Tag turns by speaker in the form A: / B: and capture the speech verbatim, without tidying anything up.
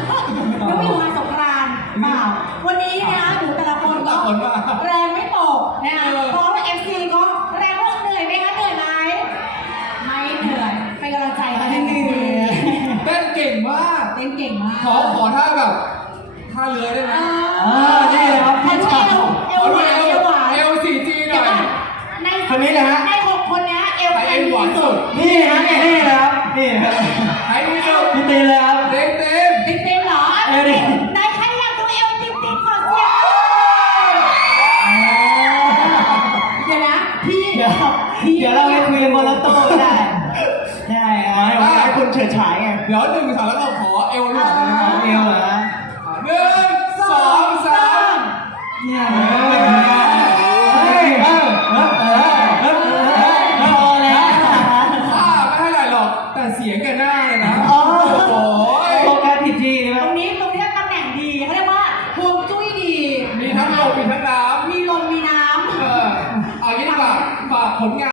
A: นึกว่าอยู่งานสงกรานต์เปล่าวันนี้นะคะหนูแต่ละคนก็แรงไม่ตกนะคะเพราะว่า เอฟ ซี ก็แรงว่าเหนื่อยไหมคะเหนื่อยไหมไม่เหนื่อยเป็นกำลังใจกันให้เหนื่อย
B: เต้นเก่งมาก
A: เต้นเก่งมาก
B: ขอขอท่าแบบท่าเรือได้ไหม
A: อ่านี่ครับพี่ชายเอวเอวหวานเอวหวาน
B: เอล สี่จี หน่อย
A: ใน
C: คนนี้นะฮะ
A: ในหกคนนี้เอวใครดีสุด
C: นี่ฮะนี่นะครับนี่ครับ
B: ใครไม่รู้
C: พี่ตีเลยครับ
B: เต็มเต็ม
A: ติ๊กติ๊กเหรอ
C: เอวดิ
A: นายใครอยากดูเอวติ๊กติ๊กขอเสียงเดี๋ยวนะพี่
C: เดี๋ยวเดี๋ยวเราไปคุยกันบนรถตู้ก็ได้ได้เอาให้ผมให้คุณเฉิดฉายไง
B: เดี๋ยวหนึ่งสองแล้วเราขอเอลหน่อยนะครับ
C: เอวเหรอ
B: หนึ่งสองสาม
C: เนี่ย
B: เออ